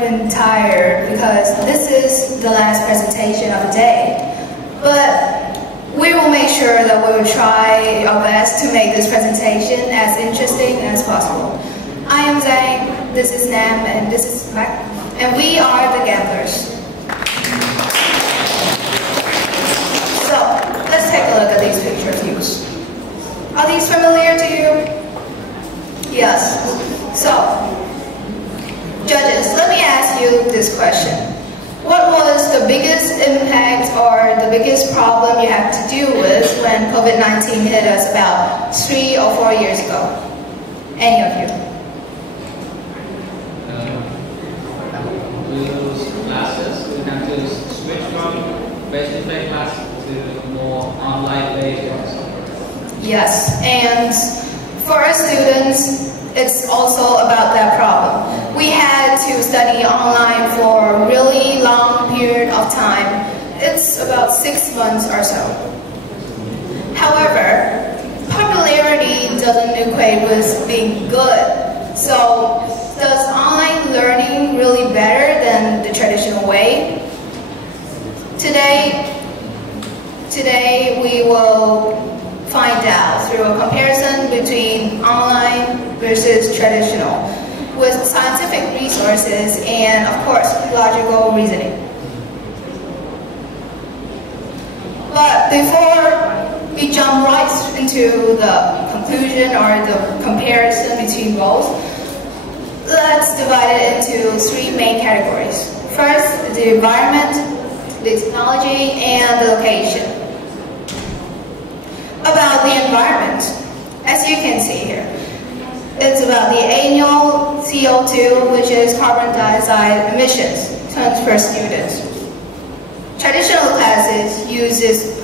been tired because this is the last presentation of the day. But we will make sure that we will try our best to make this presentation as interesting as possible. I am Giang, this is Nam, and this is Bách, and we are the gamblers. So, let's take a look at these picture views. Are these familiar to you? Yes. So, judges, let me ask you this question. What was the biggest impact or the biggest problem you had to deal with when COVID-19 hit us about 3 or 4 years ago? Any of you? We lose classes. We have to switch from face-to-face classes to more online-based ones. Yes, and for our students, it's also about that problem. We had to study online for a really long period of time. It's about 6 months or so. However, popularity doesn't equate with being good. So, does online learning really better than the traditional way? Today we will find out through a comparison between online versus traditional with scientific resources and, of course, logical reasoning. But before we jump right into the conclusion or the comparison between both, let's divide it into 3 main categories. First, the environment, the technology, and the location. About the environment, as you can see here, it's about the annual CO2, which is carbon dioxide emissions, tons per student. Traditional classes uses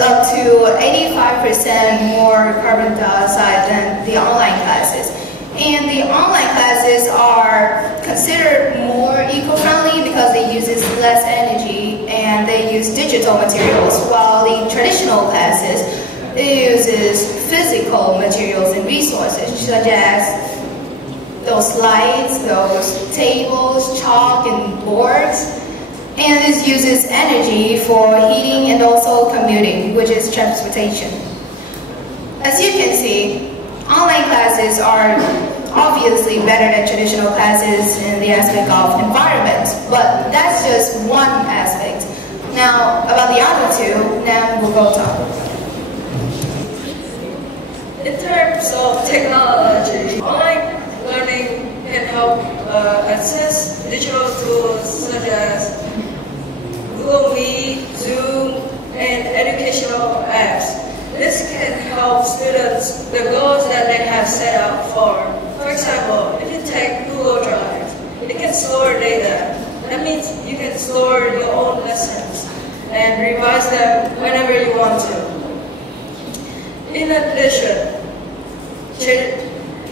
up to 85% more carbon dioxide than the online classes. And the online classes are considered more eco-friendly because they use less energy and they use digital materials, while the traditional classes uses physical materials and resources such as those slides, those tables, chalk, and boards. And this uses energy for heating and also commuting, which is transportation. As you can see, online classes are obviously better than traditional classes in the aspect of environment, but that's just one aspect. Now, about the other two, Nam will go talk. In terms of technology, online learning can help access digital tools such as Google Meet, Zoom, and educational apps. This can help students the goals that they have set out for. For example, if you take Google Drive, it can store data. That means you can store your own lessons and revise them whenever you want to. In addition,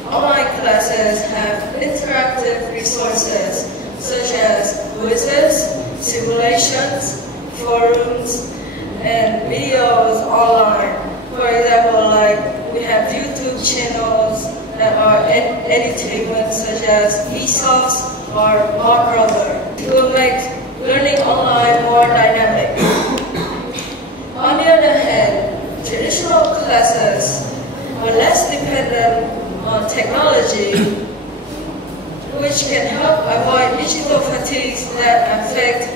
online classes have interactive resources such as quizzes, simulations, forums, and videos online. For example, like we have YouTube channels that are edutainment such as Vsauce or Mod Brother. It will make learning online more dynamic. On the other hand, traditional classes are less dependent on technology, which can help avoid digital fatigues that affect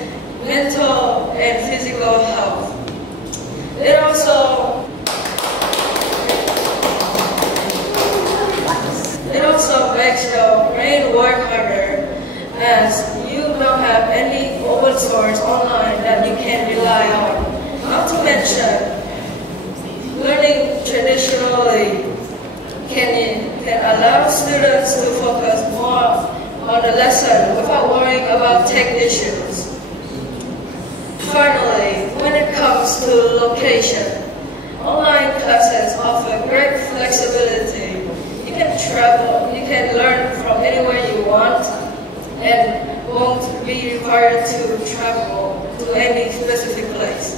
mental and physical health. It also makes your brain work harder, as you don't have any open source online that you can rely on. Not to mention, learning traditionally can allow students to focus more on the lesson without worrying about tech issues. Finally, when it comes to location, online classes offer great flexibility. You can travel, you can learn from anywhere you want, and won't be required to travel to any specific place.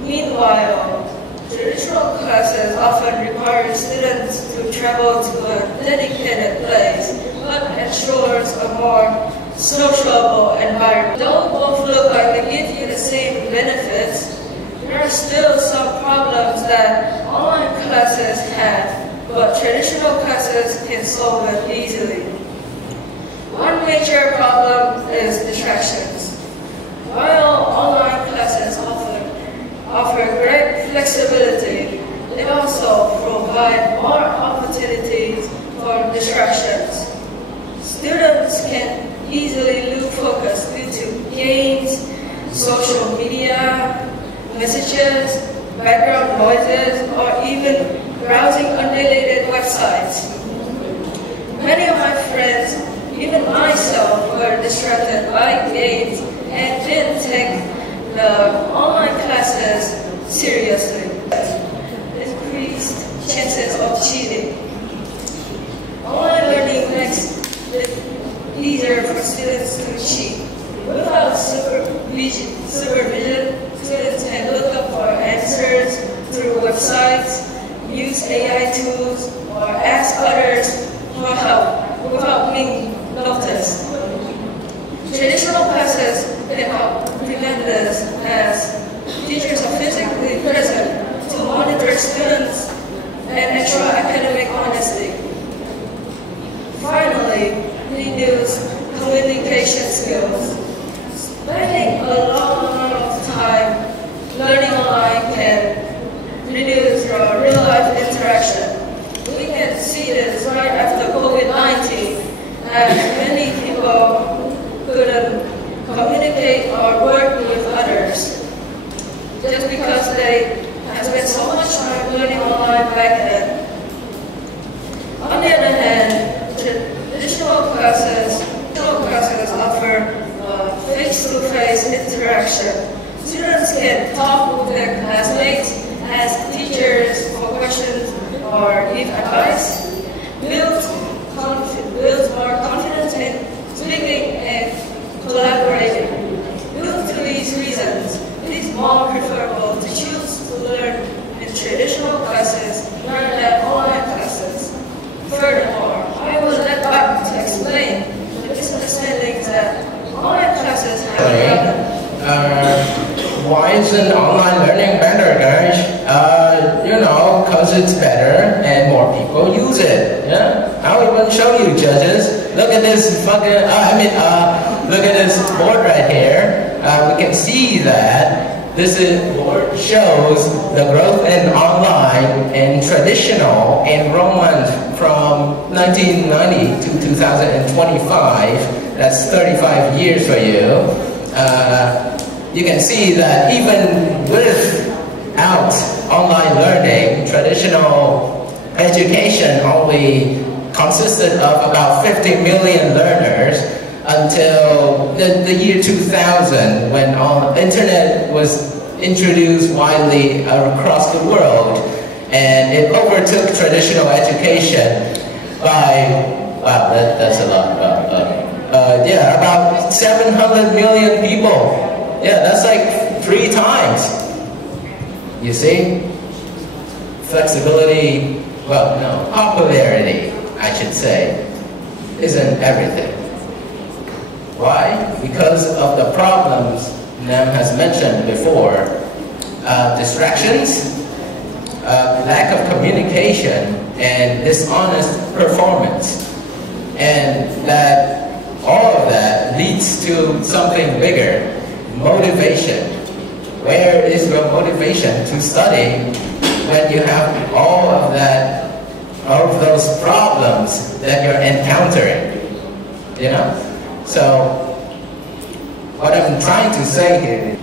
Meanwhile, traditional classes often require students to travel to a dedicated place, but ensures a more sociable environment. Though both look like they give you the same benefits, there are still some problems that online classes have, but traditional classes can solve it easily. One major problem is distractions. While online classes offer great flexibility, they also provide more opportunities for distractions. Students can easily lose focus due to games, social media, messages, background noises, or even browsing unrelated websites. Many of my friends, even myself, were distracted by games and didn't take the online classes seriously. Increased chances of cheating. Online learning makes it easier for students to cheat. Without supervision, students can look up for answers through websites, use AI tools, or ask others for help without being noticed. Traditional classes can help prevent this, as teachers are physically present to monitor students and ensure academic honesty. Finally, reduce communication skills. Spending a long amount of time learning online can reduce your real-life interaction. We can see this right after COVID-19, as many people couldn't communicate or work with others just because they have spent so much time learning online back then. On the other hand, traditional classes offer face-to-face interaction. Students can talk with their classmates, ask teachers for questions, or give advice, builds more confidence in speaking and collaborating. Due to these reasons, it is more preferable to choose to learn in traditional classes rather than online classes. Furthermore, I will let Bách to explain the misunderstandings that online classes have. Why isn't online learning better, guys? Because it's better and more people use it. Yeah? I'll even show you, judges. Look at this look at this board right here. We can see that this board shows the growth in online and traditional enrollment from 1990 to 2025. That's 35 years for you. You can see that even without online learning, traditional education only consisted of about 50 million learners until the year 2000, when internet was introduced widely across the world, and it overtook traditional education by, wow, that's a lot, about 700 million people. Yeah, that's like 3 times. You see? Flexibility, popularity, I should say, isn't everything. Why? Because of the problems Nam has mentioned before. Distractions, lack of communication, and dishonest performance. And that all of that leads to something bigger. Motivation. Where is your motivation to study when you have all of those problems that you're encountering? So what I'm trying to say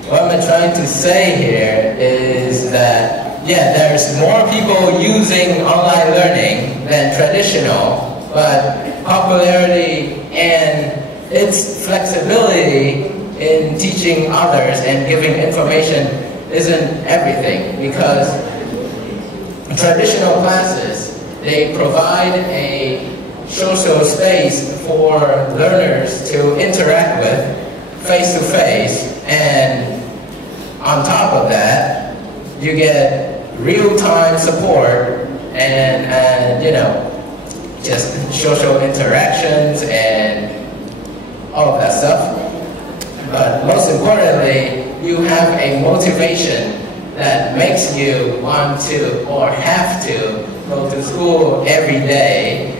here is that there's more people using online learning than traditional, but popularity and its flexibility in teaching others and giving information isn't everything, because traditional classes, they provide a social space for learners to interact with face-to-face, and on top of that, you get real-time support and just social interactions and all of that stuff. But most importantly, you have a motivation that makes you want to or have to go to school every day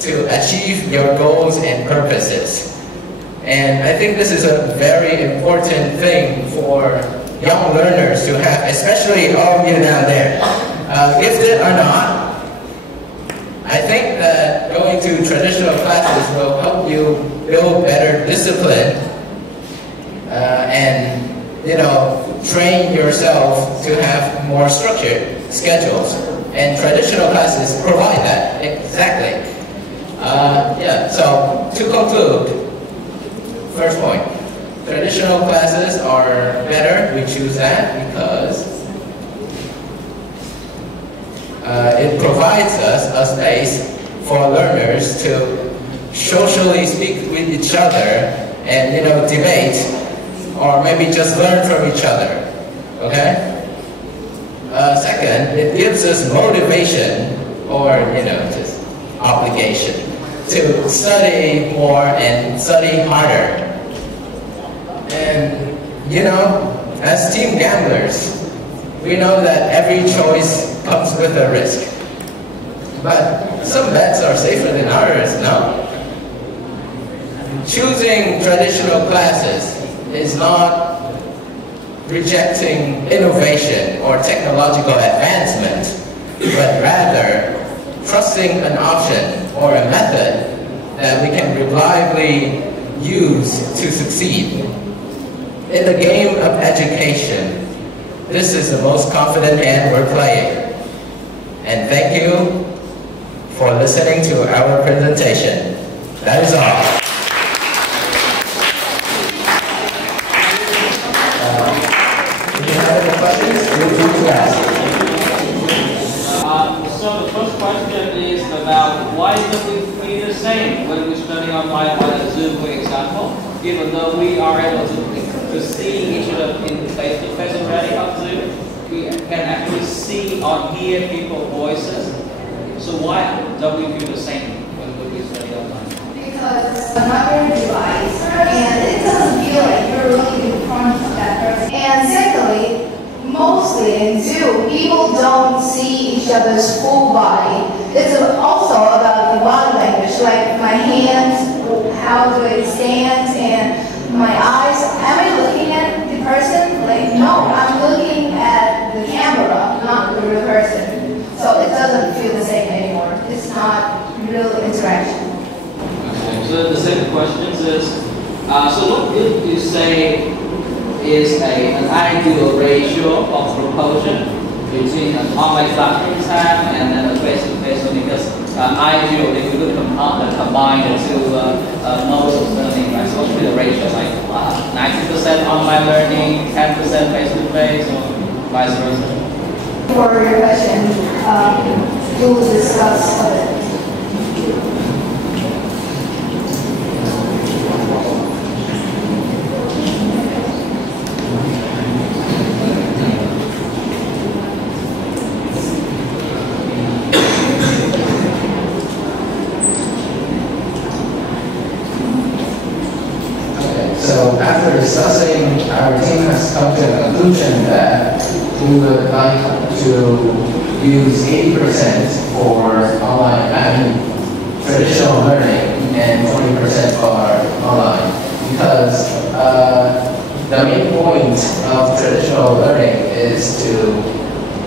to achieve your goals and purposes. And I think this is a very important thing for young learners to have, especially all of you down there. Gifted or not, I think that going to traditional classes will help you build better discipline and train yourself to have more structured schedules. And traditional classes provide that, exactly. So to conclude, first point, traditional classes are better. We choose that because it provides us a space for learners to socially speak with each other and debate, or maybe just learn from each other. Okay? Second, it gives us motivation, or just obligation to study more and study harder. And as team gamblers, we know that every choice comes with a risk. But some bets are safer than others, no? Choosing traditional classes is not rejecting innovation or technological advancement, but rather trusting an option or a method that we can reliably use to succeed. In the game of education, this is the most confident hand we're playing. And thank you for listening to our presentation. That is all. If you have any questions, feel free to ask. So the first question is about why don't we feel the same when we study online by the Zoom, for example, even though we are able to see each other in face-to-face already on Zoom, we can actually see or hear people's voices. So why don't we feel the same when we study online? Because another device, and it doesn't feel like you're really in front of that person. And secondly, mostly in Zoom, people don't see each other's full body. It's also about the body language, like my hands, how do I stand, and my eyes. Am I looking at the person? Like, no, I'm looking at the camera, not the real person. So it doesn't feel the same anymore. It's not real interaction. Okay. So the second question is, so what would you say is an ideal ratio of proportion between an online classroom time and then a face-to-face learning? Because ideal, if you could combine the two modes of learning, right? So what should be the ratio, like 90% online learning, 10% face-to-face, or vice versa? For your question, we'll discuss a bit. So after discussing, our team has come to a conclusion that we would like to use 80% for online, traditional learning, and 20% for online. Because the main point of traditional learning is to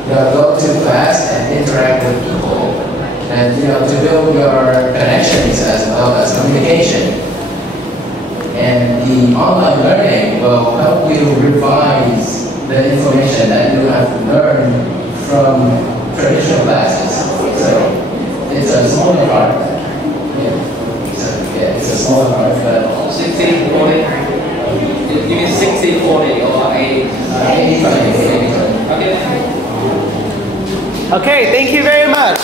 go to class and interact with people, and to build your connections as well as communication. And the online learning will help you revise the information that you have learned from traditional classes. So it's a smaller part. It's a smaller part, but 60-40. You mean 60-40 or 80? 85. Okay. Okay, thank you very much.